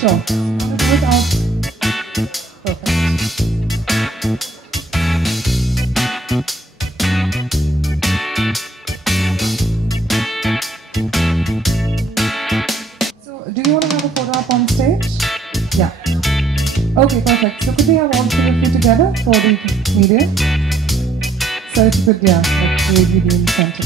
Sure. So, do you want to have a photo up on stage? Yeah. Okay, perfect. So, could we have all three of you together for the media? So, if you could, yeah, like, really be in the center.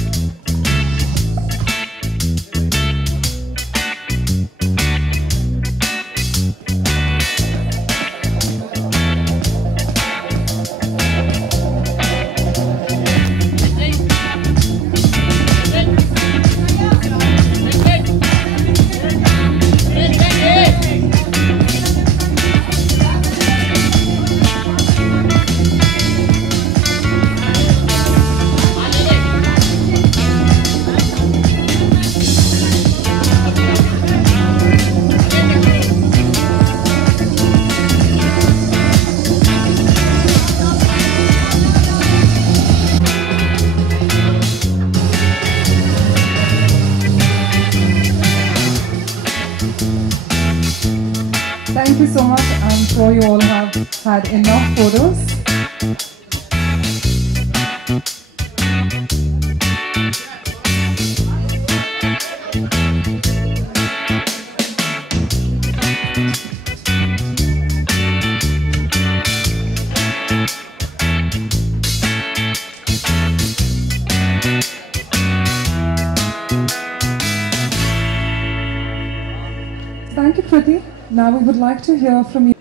Thank you so much. I'm sure you all have had enough photos. Thank you, Priti. Now we would like to hear from you.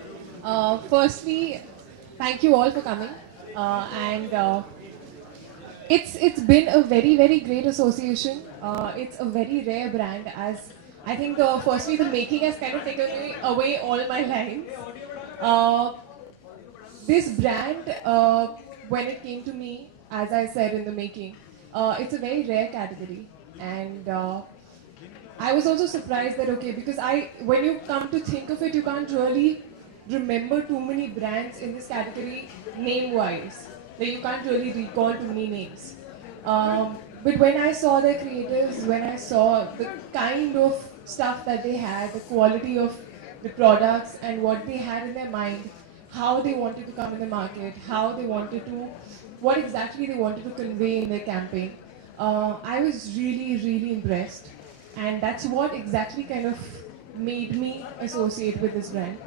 Firstly, thank you all for coming, and it's been a very great association. It's a very rare brand, as I think firstly the making has kind of taken away all my lines. Uh, this brand, when it came to me, as I said in the making, it's a very rare category, and I was also surprised that, okay, because when you come to think of it, you can't really remember too many brands in this category name-wise. Like, you can't really recall too many names. But when I saw their creatives, when I saw the kind of stuff that they had, the quality of the products and what they had in their mind, how they wanted to come in the market, what exactly they wanted to convey in their campaign, I was really impressed. And that's what exactly kind of made me associate with this brand.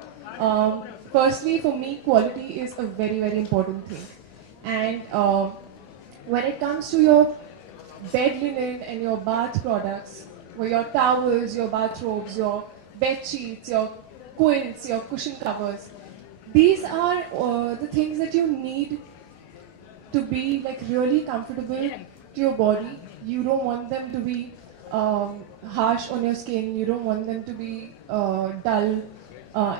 Firstly, for me, quality is a very important thing. And when it comes to your bed linen and your bath products, or your towels, your bathrobes, your bed sheets, your quilts, your cushion covers, these are the things that you need to be like really comfortable to your body. You don't want them to be harsh on your skin. You don't want them to be dull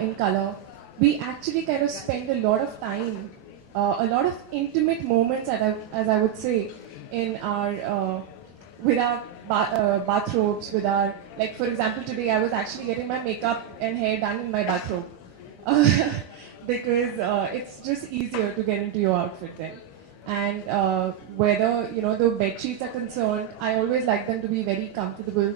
in color. We actually kind of spend a lot of time, a lot of intimate moments, as I would say, in our with our bathrobes, with our, like, for example, today I was actually getting my makeup and hair done in my bathrobe because it's just easier to get into your outfit then. And whether the bed sheets are concerned, I always like them to be very comfortable.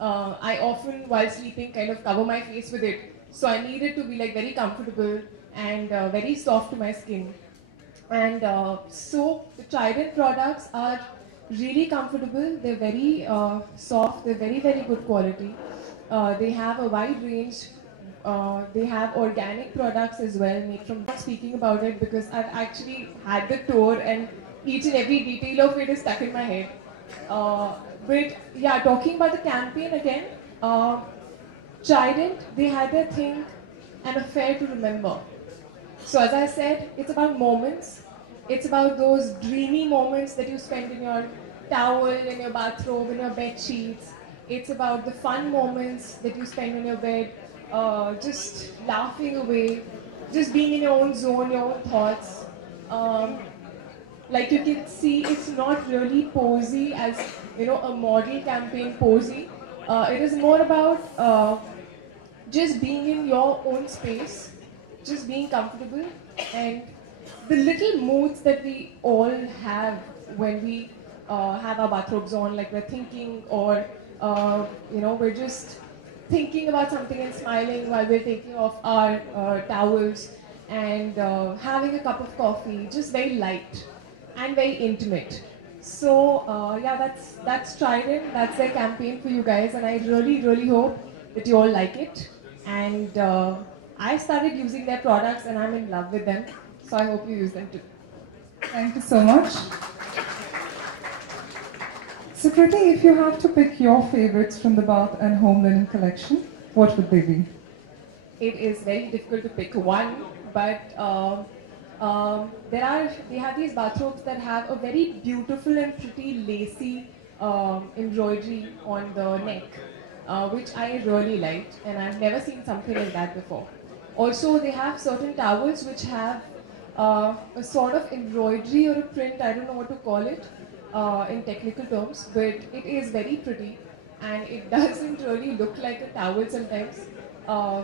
I often, while sleeping, kind of cover my face with it, so I need it to be like very comfortable and very soft to my skin. And so the Trident products are really comfortable. They're very soft. They're very good quality. They have a wide range. They have organic products as well, made from, not speaking about it because I've actually had the tour and each and every detail of it is stuck in my head. But yeah, talking about the campaign again, Trident, they had their thing, an affair to remember. So as I said, it's about moments. It's about those dreamy moments that you spend in your towel, in your bathrobe, in your bed sheets. It's about the fun moments that you spend in your bed, just laughing away, just being in your own zone, your own thoughts. Like you can see, it's not really posy as, a model campaign posy. It is more about just being in your own space, just being comfortable, and the little moods that we all have when we have our bathrobes on, like we're thinking, or we're just thinking about something and smiling while we're taking off our towels and having a cup of coffee, just very light and very intimate. So yeah, that's Trident. That's their campaign for you guys, and I really, really hope that you all like it. And I started using their products, and I'm in love with them. So I hope you use them too. Thank you so much. So Kriti, if you have to pick your favorites from the bath and home linen collection, what would they be? It is very difficult to pick one, but they have these bathrobes that have a very beautiful and pretty lacy embroidery on the neck, which I really liked, and I've never seen something like that before. Also, they have certain towels which have a sort of embroidery or a print, I don't know what to call it in technical terms, but it is very pretty and it doesn't really look like a towel sometimes.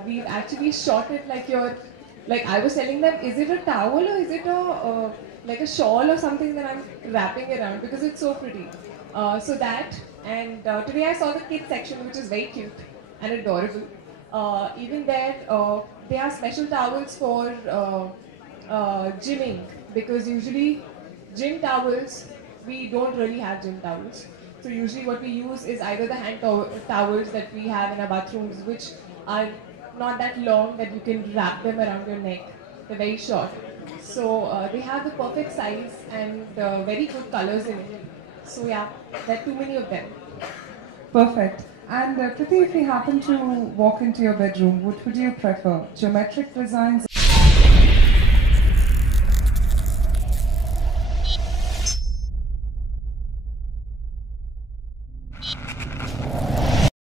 We've actually shot it like I was telling them, is it a towel or is it like a shawl or something that I'm wrapping around, because it's so pretty. So that, and today I saw the kids section, which is very cute and adorable. Even there, they have special towels for gymming, because usually gym towels, we don't really have gym towels. So usually what we use is either the hand towels that we have in our bathrooms, which are not that long that you can wrap them around your neck. They're very short. So they have the perfect size and very good colors in it. So yeah, there are too many of them. Perfect. And Kriti, if we happen to walk into your bedroom, what would you prefer? Geometric designs?